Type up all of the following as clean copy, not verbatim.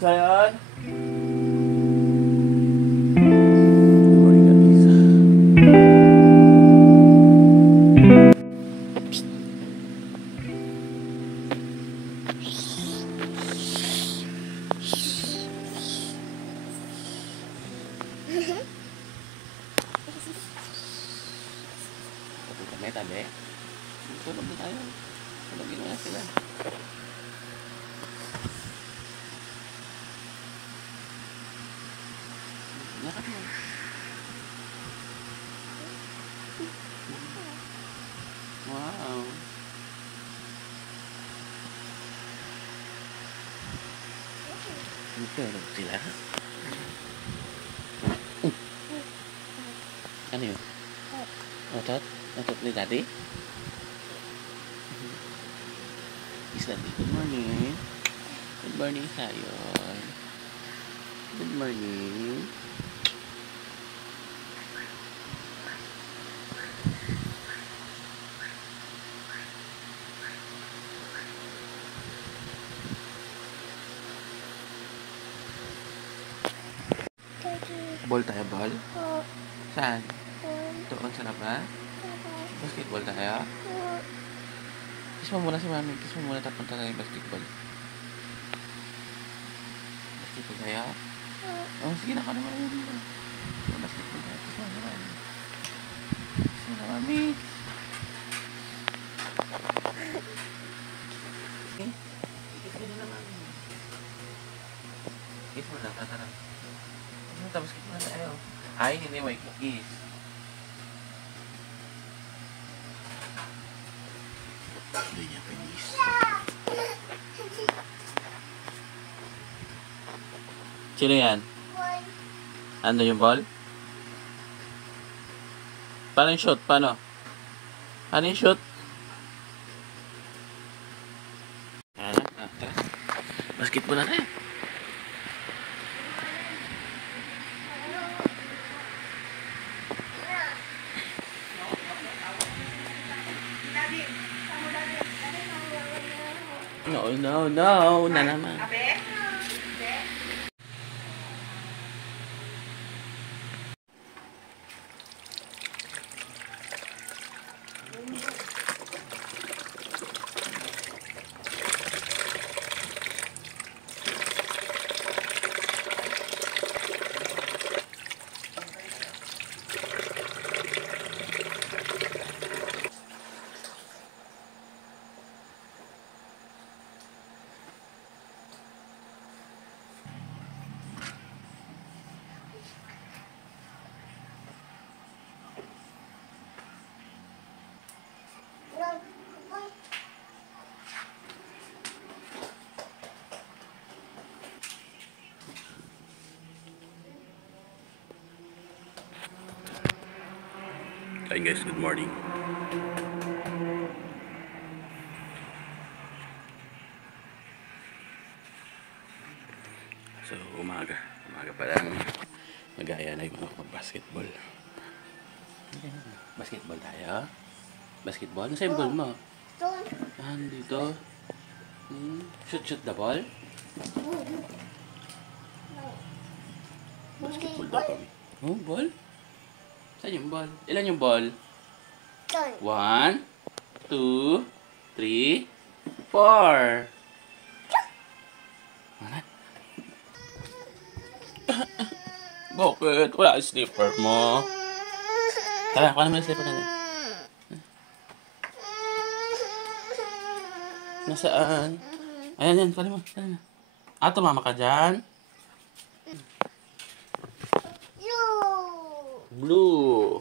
Ngayon? Tabi. Tulog na tayo. Tulogin mo na sila. Lakad mo. Wow. Tulog sila. Ano yun? Otot? Otot ni Daddy? Is Daddy? Good morning. Good morning tayo. Good morning. Ball tayo, ball? Saan? Doon sa labas? Basketball tayo? Kiss mo muna si mami. Kiss mo muna tapos tayo yung basketball. Basketball tayo? Oh, sige na. Kano mo na yun. Basketball tayo. Kiss mo na mami. Kiss mo na mami. Kiss mo na mami. Kiss mo na. Tara. Tapos kiss mo na tayo. Ay, hindi may kiss. Hindi niya pinis. Sino yan? Ano yung ball? Paano yung shoot? Paano? Paano yung shoot? Tara. Basketball na tayo. No, na naman. Hi guys, good morning. So umaga pa lang magaya na yung mag-basketball. Basketball tayo. Basketball? Nasa yung ball mo? Dito. Shoot the ball. Basketball daw kami. Oh, ball? Saan yung ball? Ilan yung ball? 1, 2, 3, 4. Bakit? Wala yung slipper mo. Tara, kuha naman yung slipper natin. Nasaan? Ayan, kuha mo. Tumama ka dyan. Blue.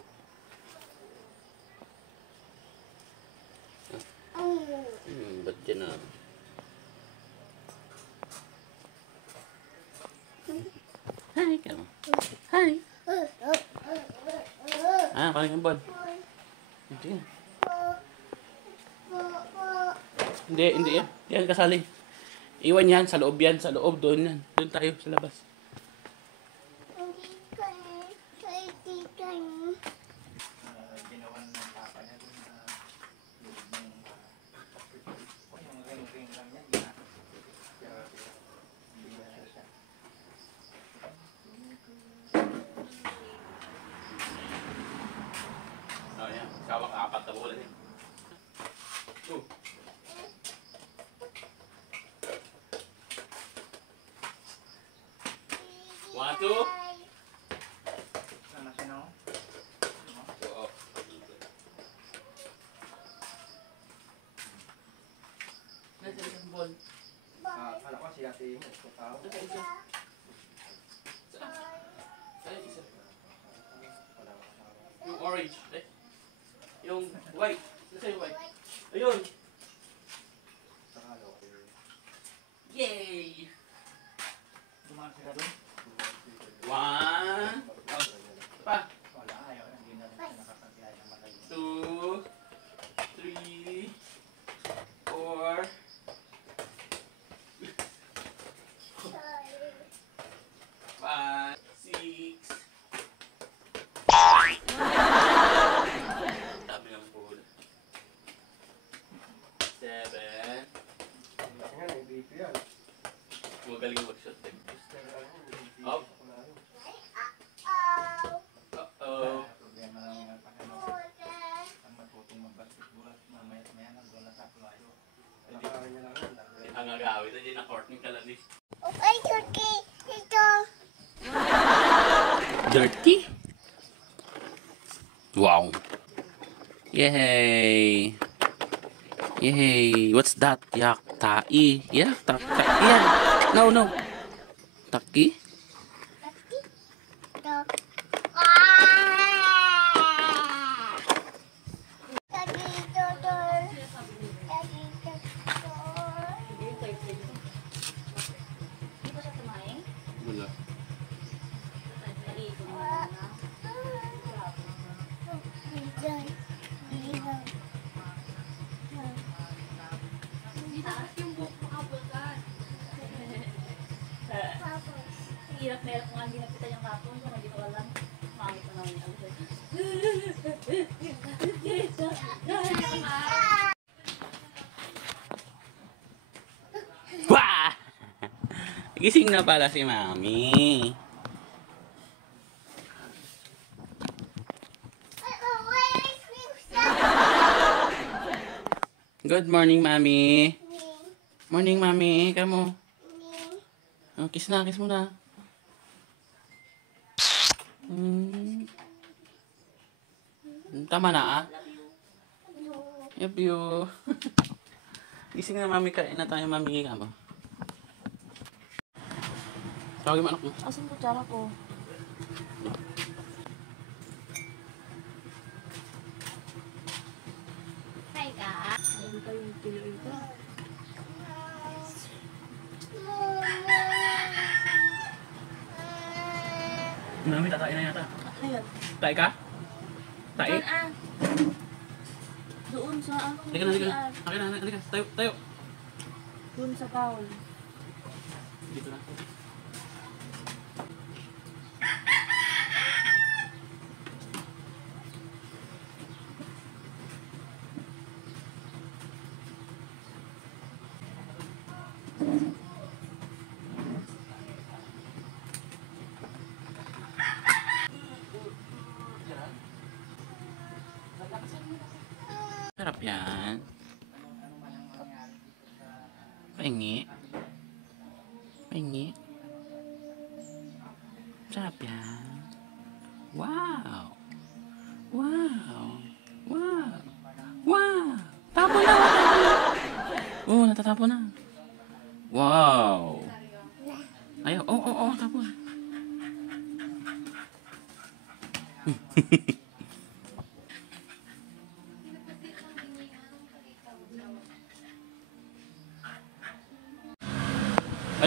Ba't dyan na? Hi, come on. Hi. Paling yung ball. Hindi yan. Yan kasali. Iwan yan sa loob yan. Sa loob doon yan. Doon tayo sa labas. 2. Sana siya na ako. Oo. Nasa isang ball. Kala ko si ate mo. Tao. Nasa isa. Saan isa? Yung orange. Eh. Yung white. Nasa yung white? Ayun. Sakalo. Yay! Dumaan sila doon. 1. Pa. Wala, ayaw. Hindi na rin siya nakapagkaya ng malayo. 2, 3, 4, 5, 6. Dami ng pool. 7. Nga, nag-BP yan. Magaling mag-shot eh. Up. Uh-oh. Problema lang yung pakano. Ang matutong mag-basketball. Mamaya nang doon na sa playo. Lakaran niya lang yun. Ang agawit na dyan na courting ka lang eh. Okay, okay. Ito. Dirty? Wow. Yay. Yay. What's that? Yak tai. Yeah, tak yan. No. Taki? Ito. Ah! Lagi ito, Dol. Lagi ito, Dol. Wala. Diyan. Diyan. Tapos. Hirap na hirap nga hindi napitan yung kapon. Kung hindi ko alam, makakit na namin ang Wah! Gising na pala si Mami. Good morning, Mami. Morning, Mami. Kamu. Oh, kiss mo na. Tama na, ah. Love you. Gising na, Mami. Kain na tayo, Mami. Kamu. Tawagin mo anak mo. Asan kutsara ko? Hi, ka. Ayun pa yung piliin ko. Mami, tatain na yata. Ayun. Tai ka? Tai? Saan ah? Doon sa ano? Halika na. Halika. Tayo. Doon sa bowl. Dito na. Sarap yan. Pahingi. Sarap yan. Wow. Tapon na. Oh, natatapon na. Wow. Ayaw. Oh, tapon.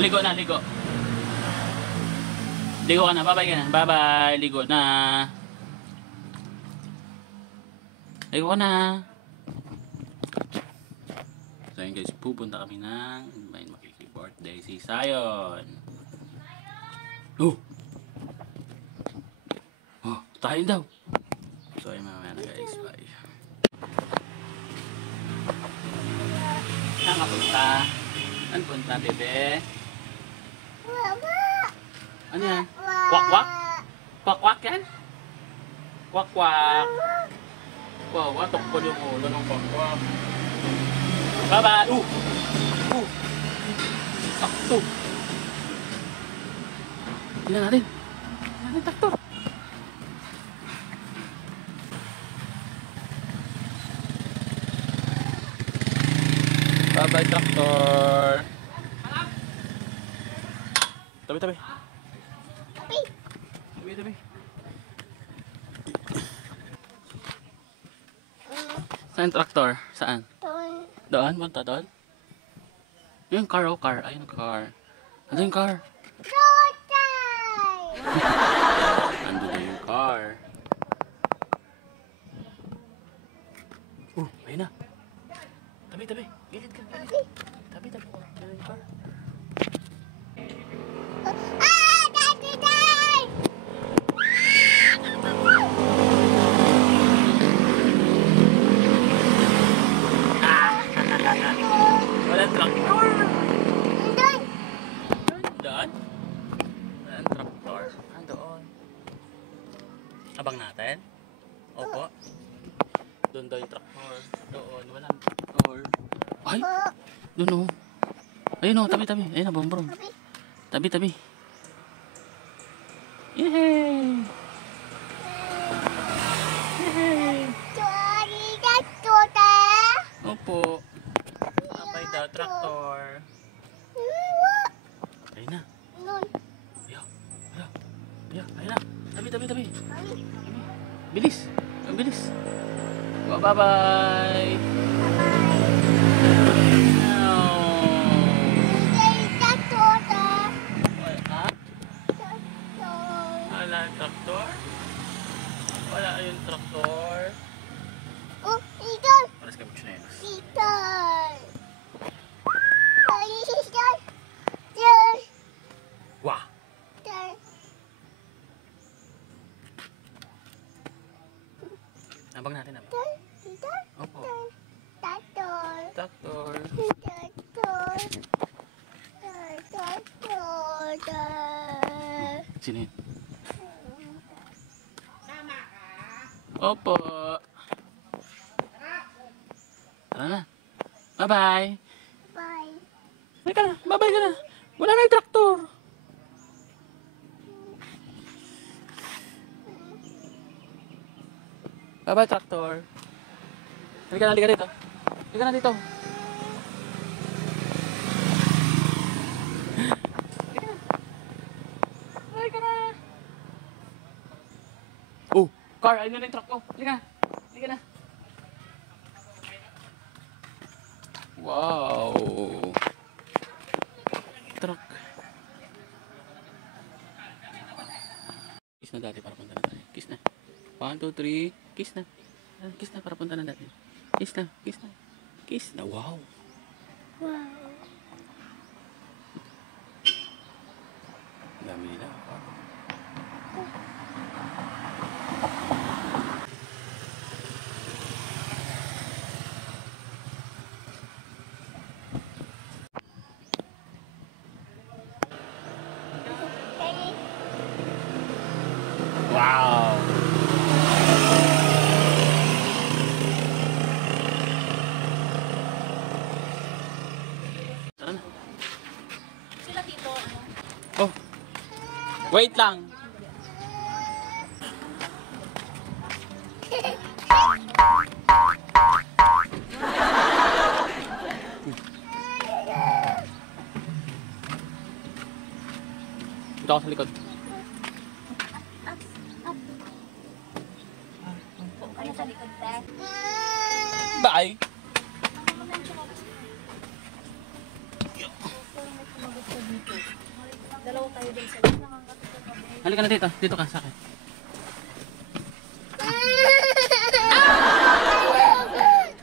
Ligo na. Ligo ka na. Bye-bye ka na. Bye-bye. Ligo na. Ligo ka na. So yun guys, pupunta kami ng may makiki-birthday si Sayon. Oh, tayo daw. So yun, mamaya na guys. Bye. Saan ka punta? Saan punta, bebe? Mama. Ano yan? Kwak-kwak? Kwak-kwak yan? Kwak-kwak. Wow, watok yung ulo ng kwak-kwak. Bye-bye! Sakto! Tingnan natin. Ano yung traktor? Bye-bye, traktor. Tabi, tabi. Tapi, Tabi, tabi. Saan yung traktor? Saan? doon. Doon? Punta doon? Yung car, oh, car. Ayun, car. Ano yung car? Tutay! Ando na yung car. Ayun na. Tabi, tabi. Gilid ka, gilid. Tabi, tabi. Ayun yung car. Ah! Daddy, Dad! Walang traktor. Doon! Doon? Walang traktor. Ah, doon. Abang natin? Opo. Doon daw yung traktor. Doon, walang traktor. Ay! Doon o. Ayun o, tabi, tabi. Ayun na, bumbrom. Tapi, Tabi, tabi. Yay! Yay! sorry, Dad, tutay. Opo. Abay daw, traktor. Ayun na. Doon. Ayaw. Ayaw. Ayaw. Ayun na. Tabi, tabi, tabi. Ay, Bilis. Ang bilis. Bye-bye. bye-bye. Dad, tutay. Ha? Traktor. Wala yung traktor? Wala yung traktor? Oh, ikan! Paras ka magsinelas. Ikan! Ay, ikan! Dad, Wah! Dad. Abang natin, abang. Dad, ikan! Opo. Traktor. Traktor. Traktor. Traktor. Sino yun? Opo. Tara na. Bye-bye. Bye. Bye ka na. Bye-bye ka na. Wala na yung traktor. Bye-bye, traktor. Halika na, halika dito. Halika na dito. Halika na. Oh, car, ayun na yung truck ko. Halika na. Halika na. Wow. Truck. Kiss na dati para punta na tayo. Kiss na. 1, 2, 3. Kiss na. Kiss na para punta na dati. Kiss na. Kiss na. Kiss na. Wow. Wow. Ang dami nila. Daddy, Wow. Tara na. Sila tito, ano? Oh. Wait lang. Dito ako sa likod. Ano sa likod, Dad? Bye. Dalawa tayo din sa likod. Halika na dito. Dito ka sa akin.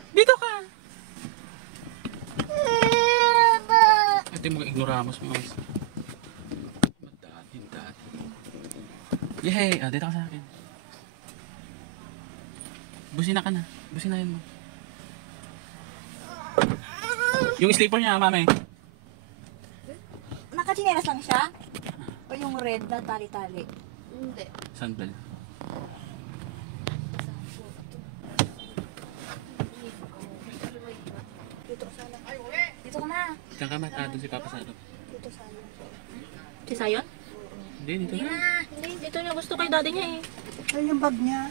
Dito ka. Ito yung mga ignoramos mo. Madadin, dati. Yay! Ah, dito ka sa akin. Busina ka na. Businahin mo. Yung slipper niya, mami. Nakachinelas lang siya? O yung red na tali-tali? Hindi. Sandal. Dito ka sana. Dito ka na. Diyan ka mat. Ah, doon si Papa sa ano. Dito sana. Si Sayon? Hindi, dito na. Hindi, dito niya gusto kay daddy niya eh. Ay, yung bag niya.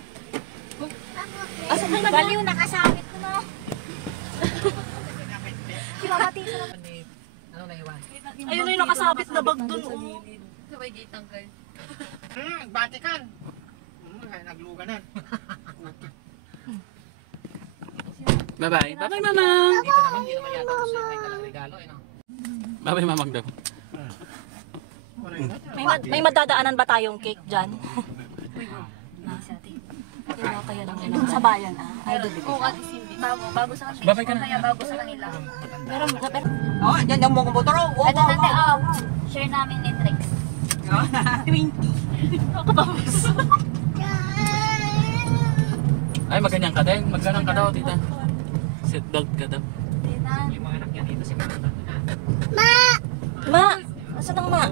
Asan na baliw, nakasabit ko na. Kinamati sa Ano na iwan? ayun na yung nakasabit na bag dun. Oh. Sabay gitang girl. Batikan. Nagluganan. Bye-bye. Bye-bye, Mamang. Dito naman, hindi naman yata gusto yung may kalang regalo. Eh, no? Bye-bye, Mamang daw. May madadaanan ba tayong cake dyan? Nasa atin. Kaya kaya lang yun. Sa bayan Ay, doon. Oo, Ate Cindy. Bago sa kanila. Bye-bye ka na. Kaya bago sa kanila. Pero, Oh, dyan yung mong butoro. ito natin, share namin ni Trix. 20. Nakatapos. Ay, maganyan ka din. Magganang ka daw, tita. Seatbelt ka daw. Yung mga anak niya dito, si Manata. Ma! Asan ang ma?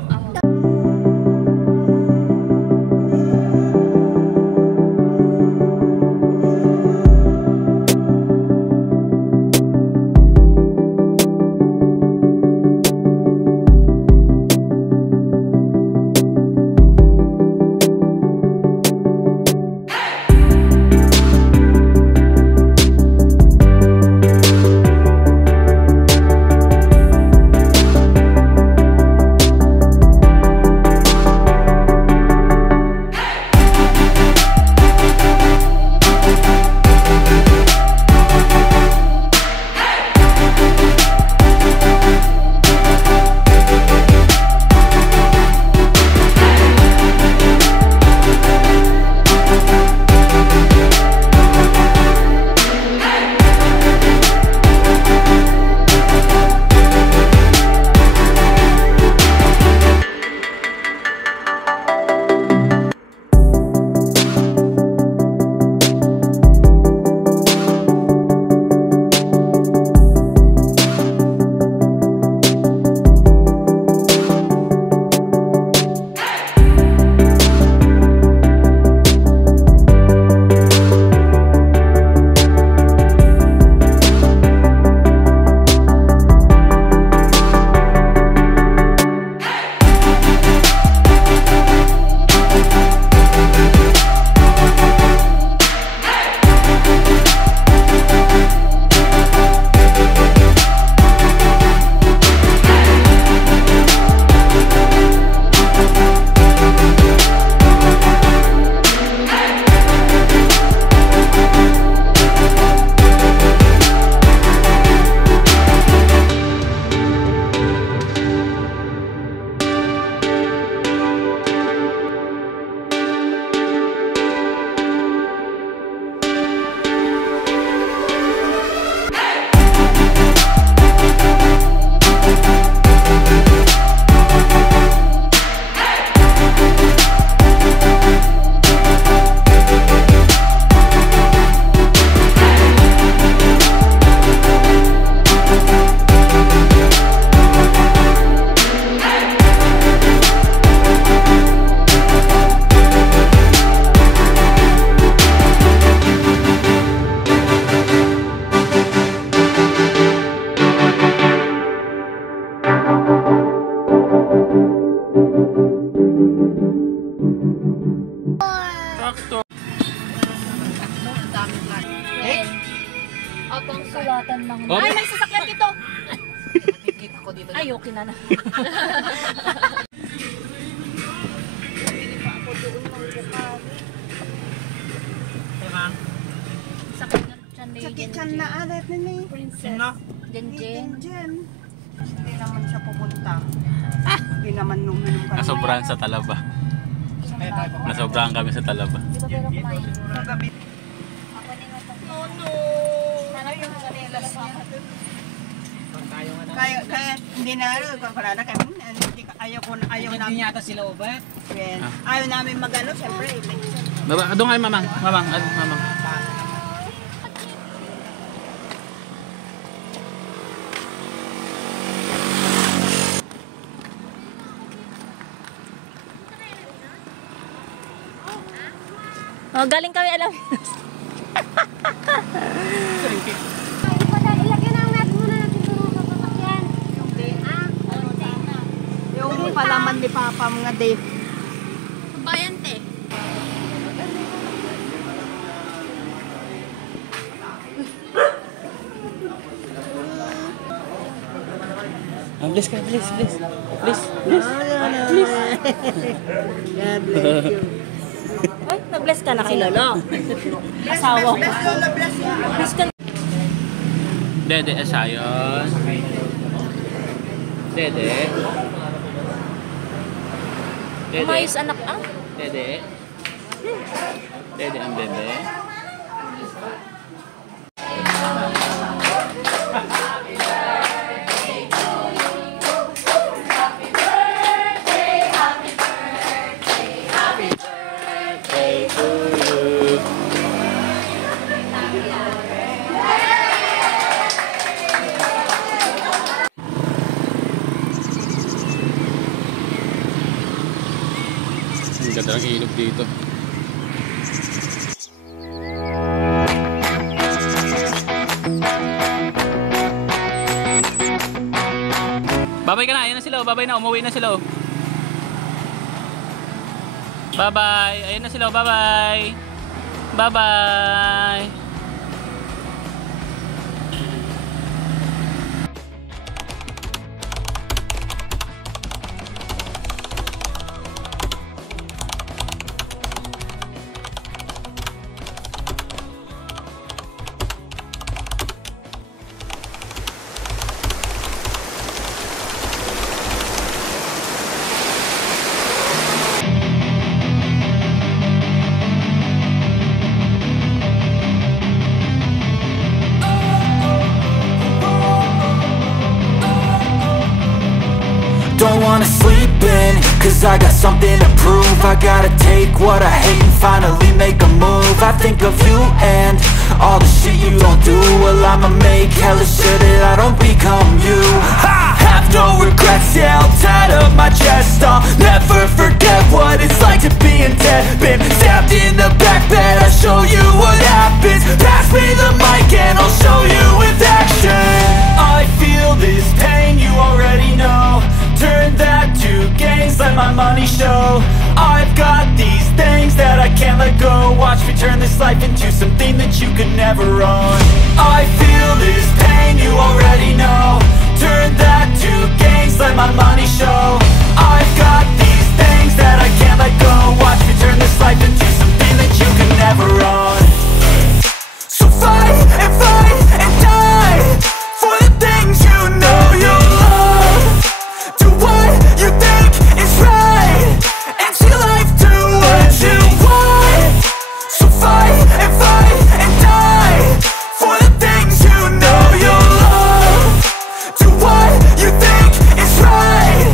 Abang Sulatan lang. Oh. Ay, may sasakyan dito. Nakikita ko dito. Ay, okay na na. Sakit na dyan ni Sakit siya na alat na ni. Princess. Jen Jen. Jen. Hindi naman siya pumunta. Hindi naman numinom ka. Nasobrahan sa talaba. Nasobrahan kami sa talaba. Di ba pero kumain? Kagabi. Ako na yung matang. Oh no. Sana yung kanila sa Kaya hindi na parada kami. Ayaw Hindi namin. yata sila ubat. Yes. Ayaw namin magano syempre. Baba, doon kayo, mamang. Mamang, ano, mamang. Oh, galing kami alam. Ilagyan ang net muna natin sa sasakyan. Yung palaman ni Papa mga Dave. Bless ka, bless. Bless. God bless you. Ay, nag-bless ka na kay Lolo. Asawa ko. Bless ka. Dede, asayon. Dede. Umayos anak ah. Dede. Dede ang bebe. Ang ganda ng ilog dito. Babay ka na, ayan na sila, babay na, umuwi na sila. Bye-bye, ayan na sila, bye-bye. Bye-bye. Don't wanna sleep in, cause I got something to prove. I gotta take what I hate and finally make a move. I think of you and all the shit you don't do. Well, I'ma make hella sure that I don't become you. I have no regrets, yeah, I'll tie up my chest. I'll never forget what it's like to be in debt. Been stabbed in the back bed, I'll show you what happens. Pass me the mic and I'll show you with action. I feel this pain, you already know. Turn that to gains, let my money show. I've got these things that I can't let go. Watch me turn this life into something that you could never own. I feel this pain, you already know. Turn that to gains, let my money show. I've got these things that I can't let go. Watch me turn this life into something that you could never own. So fight and die for the things you know you love. Do what you think is right, and see life do what you want. So fight and die for the things you know you love. Do what you think is right,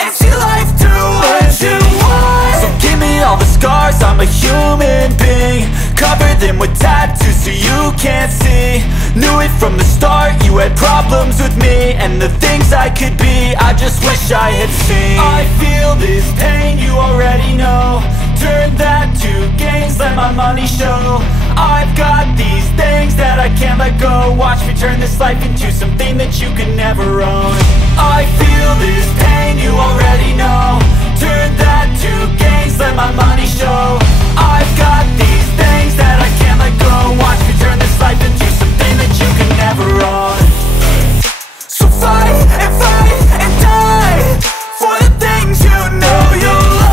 and see life do what you want. So give me all the scars, I'm a human being. Cover them with tattoos so you can't see. Knew it from the start, you had problems with me and the things I could be, I just wish I had seen. I feel this pain, you already know. Turn that to gains, let my money show. I've got these things that I can't let go. Watch me turn this life into something that you could never own. I feel this